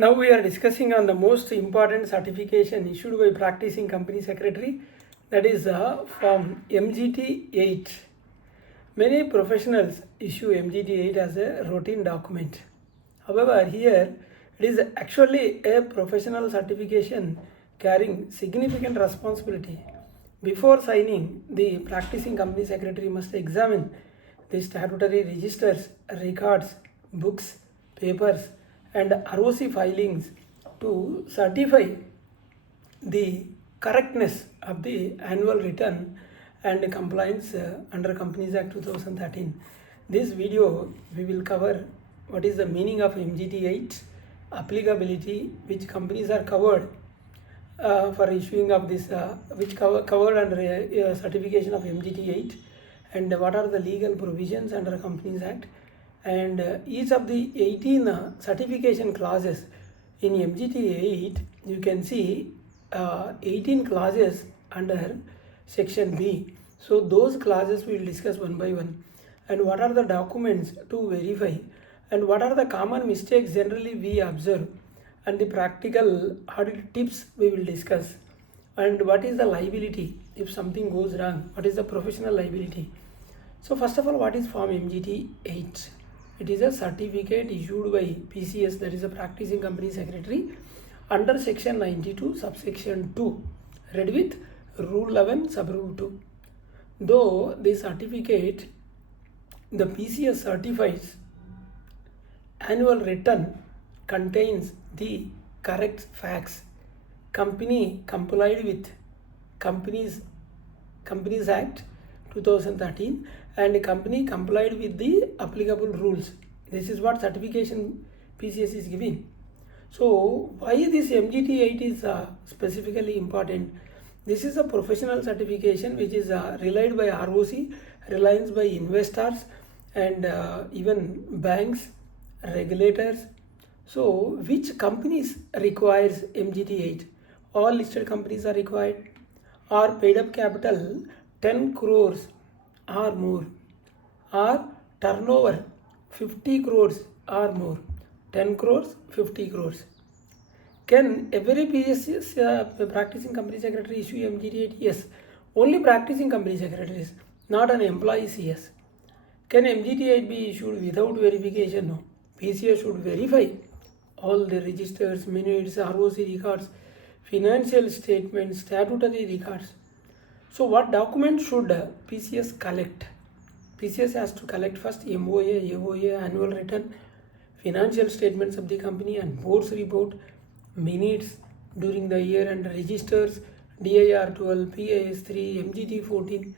Now we are discussing on the most important certification issued by practicing company secretary, that is Form MGT-8. Many professionals issue MGT-8 as a routine document. However, here it is actually a professional certification carrying significant responsibility. Before signing, the practicing company secretary must examine the statutory registers, records, books, papers, and ROC filings to certify the correctness of the annual return and compliance under Companies Act 2013. This video we will cover what is the meaning of MGT-8, applicability, which companies are covered for issuing of this, which covered under certification of MGT-8, and what are the legal provisions under Companies Act, and each of the 18 certification clauses in MGT-8. You can see 18 clauses under section B. So those clauses we will discuss one by one, and what are the documents to verify, and what are the common mistakes generally we observe, and the practical audit tips we will discuss, and what is the liability if something goes wrong, what is the professional liability. So first of all, what is Form MGT-8? It is a certificate issued by PCS, that is a practicing company secretary, under section 92 subsection 2, read with rule 11 sub rule 2. Though the certificate, the PCS certifies annual return contains the correct facts, company complied with Companies Act 2013, and company complied with the applicable rules. This is what certification PCS is giving. So why this MGT-8 is specifically important? This is a professional certification which is relied by ROC, reliance by investors, and even banks, regulators. So which companies requires MGT-8? All listed companies are required, or paid up capital 10 crores or more, or turnover 50 crores or more. 10 crores, 50 crores. Can every PCS practicing company secretary issue MGT-8? Yes, only practicing company secretaries, not an employee CS. Can MGT-8 be issued without verification? No. PCS should verify all the registers, minutes, ROC records, financial statements, statutory records. So what documents should PCS collect? PCS has to collect first MOA, AOA, annual return, financial statements of the company, and board's report, minutes during the year, and registers, DIR 12, PAS 3, MGT 14,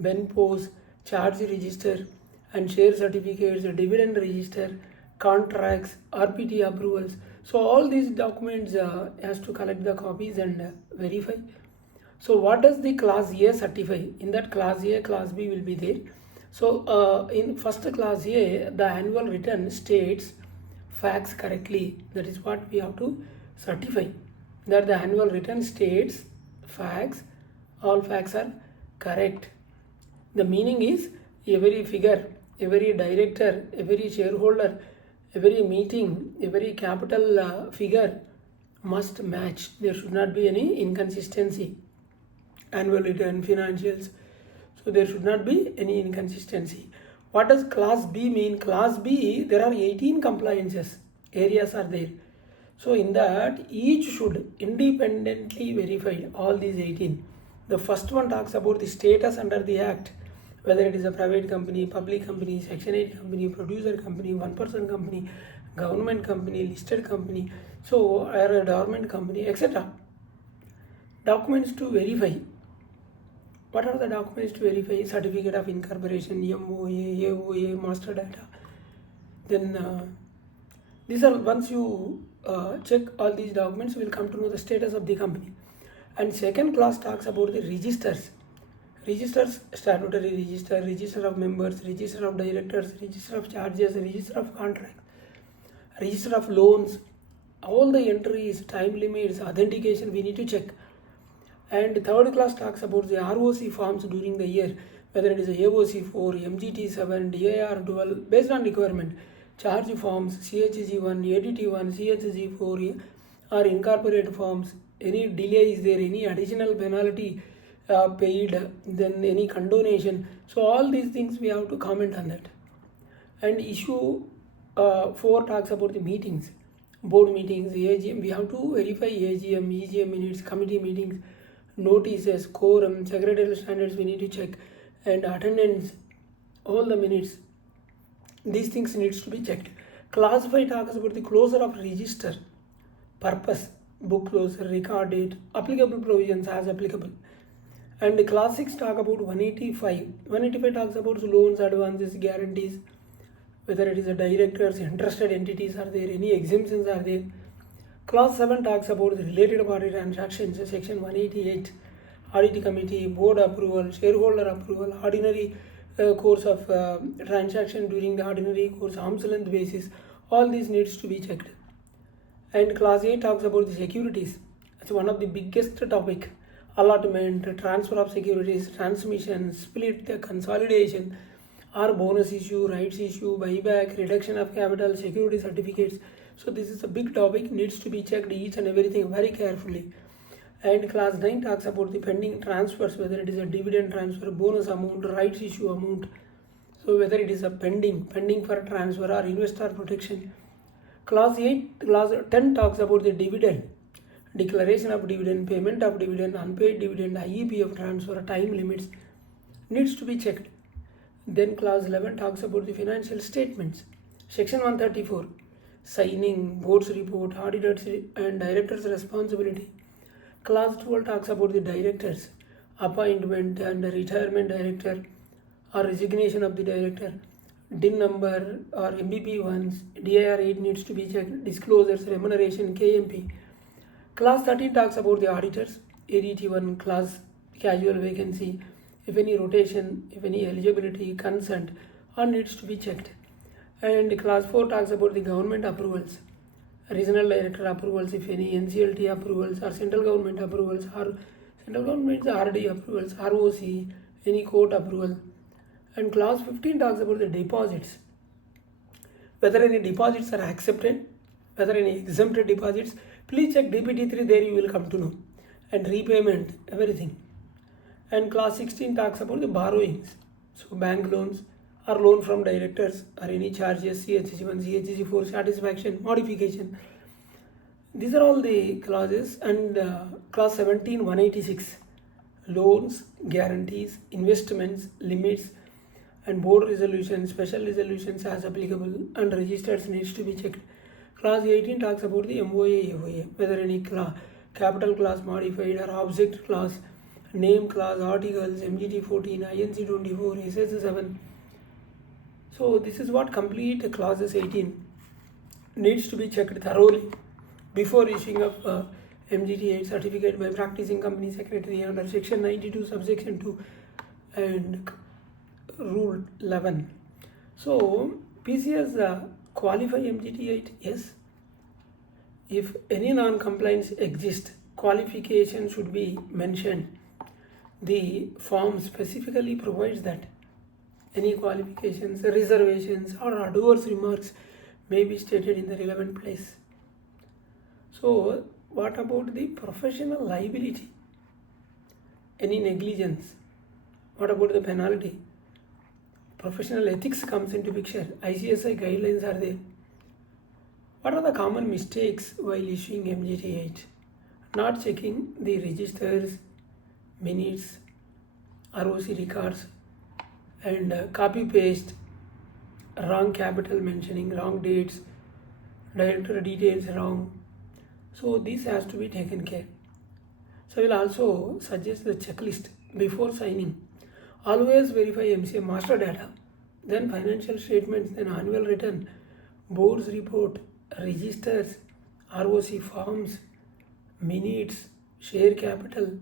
BENPOS, charge register, and share certificates, dividend register, contracts, RPT approvals. So all these documents has to collect the copies and verify. So what does the clause A certify? In that clause A, clause B will be there. So in first clause A, the annual return states facts correctly. That is what we have to certify, that the annual return states facts, all facts are correct. The meaning is every figure, every director, every shareholder, every meeting, every capital figure must match. There should not be any inconsistency. Annual return, financials, so there should not be any inconsistency. What does clause B mean? Clause B, there are 18 compliances areas are there. So in that, each should independently verify all these 18. The first one talks about the status under the act, whether it is a private company, public company, section 8 company, producer company, one-person company, government company, listed company, so or a dormant company, etc. Documents to verify. What are the documents to verify? Certificate of incorporation, MOA, AOA, master data. Then these are, once you check all these documents, you will come to know the status of the company. And second clause talks about the registers. Registers, statutory register, register of members, register of directors, register of charges, register of contracts, register of loans, all the entries, time limits, authentication we need to check. And third class talks about the ROC forms during the year, whether it is a AOC 4, MGT 7, DIR 12, based on requirement. charge forms, CHG1, ADT1, CHG4 or incorporate forms. Any delay is there, any additional penalty paid, then any condonation. So all these things we have to comment on that. And issue 4 talks about the meetings, board meetings, AGM. We have to verify AGM, EGM minutes, committee meetings, notices, quorum, secretarial standards we need to check, and attendance, all the minutes. These things needs to be checked. Class 5 talks about the closure of register, purpose, book closure, record date, applicable provisions as applicable. And class 6 talk about 185. 185 talks about loans, advances, guarantees, whether it is a directors, interested entities are there, any exemptions are there. Class 7 talks about the related party transactions, section 188, audit committee, board approval, shareholder approval, ordinary course of transaction during the ordinary course, arm's length basis. All these needs to be checked. And class 8 talks about the securities. It's one of the biggest topic. Allotment, transfer of securities, transmission, split, the consolidation, or bonus issue, rights issue, buyback, reduction of capital, security certificates. So this is a big topic, needs to be checked each and everything very carefully. And class 9 talks about the pending transfers, whether it is a dividend transfer, bonus amount, rights issue amount. So whether it is a pending for transfer or investor protection. Class 10 talks about the dividend, declaration of dividend, payment of dividend, unpaid dividend, IEPF transfer, time limits needs to be checked. Then class 11 talks about the financial statements. Section 134, signing, board's report, auditors and directors' responsibility. Class 12 talks about the directors, appointment and retirement director or resignation of the director, DIN number or MBP ones, DIR 8 needs to be checked, disclosures, remuneration, KMP. Class 13 talks about the auditors, ADT1, class casual vacancy, if any rotation, if any eligibility, consent, all needs to be checked. And class 4 talks about the government approvals, regional director approvals, if any, NCLT approvals or central government approvals or central government's RD approvals, ROC, any court approval. And class 15 talks about the deposits, whether any deposits are accepted, whether any exempted deposits. Please check DPT3, there you will come to know. And repayment, everything. And class 16 talks about the borrowings, so bank loans or loan from directors or any charges, CHG1, CHG4, satisfaction, modification. These are all the clauses. And class 17, 186, loans, guarantees, investments, limits, and board resolutions, special resolutions as applicable, and registers needs to be checked. Class 18 talks about the MOA, AOA, whether any capital class modified or object class, name class, articles, MGT-14, INC-24, SS-7. So this is what complete clauses 18 needs to be checked thoroughly before issuing of MGT-8 certificate by practicing company secretary under section 92 subsection 2 and rule 11. So PCS qualify MGT-8? Yes. If any non-compliance exists, qualification should be mentioned. The form specifically provides that any qualifications, reservations or adverse remarks may be stated in the relevant place. So what about the professional liability? Any negligence? What about the penalty? Professional ethics comes into picture. ICSI guidelines are there. What are the common mistakes while issuing MGT-8? Not checking the registers, minutes, ROC records, and copy paste, wrong capital mentioning, wrong dates, director details wrong. So this has to be taken care. So I will also suggest the checklist before signing. Always verify MCA master data, then financial statements, then annual return, board's report, registers, ROC forms, minutes, share capital,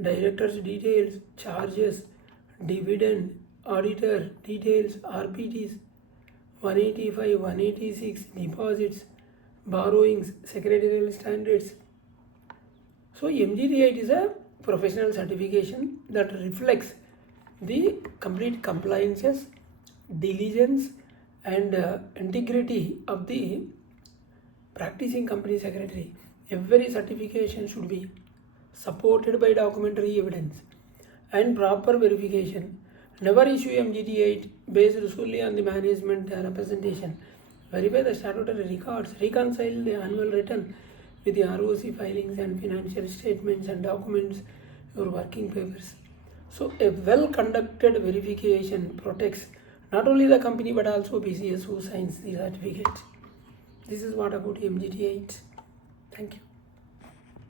director's details, charges, dividend, auditor details, RPTs, 185, 186, deposits, borrowings, secretarial standards. So MGT-8 is a professional certification that reflects the complete compliances, diligence and integrity of the practicing company secretary. Every certification should be supported by documentary evidence and proper verification. Never issue MGT-8 based solely on the management representation. Verify the statutory records. Reconcile the annual return with the ROC filings and financial statements and documents your working papers. So a well-conducted verification protects not only the company but also BCS who signs the certificate. This is what about MGT-8. Thank you.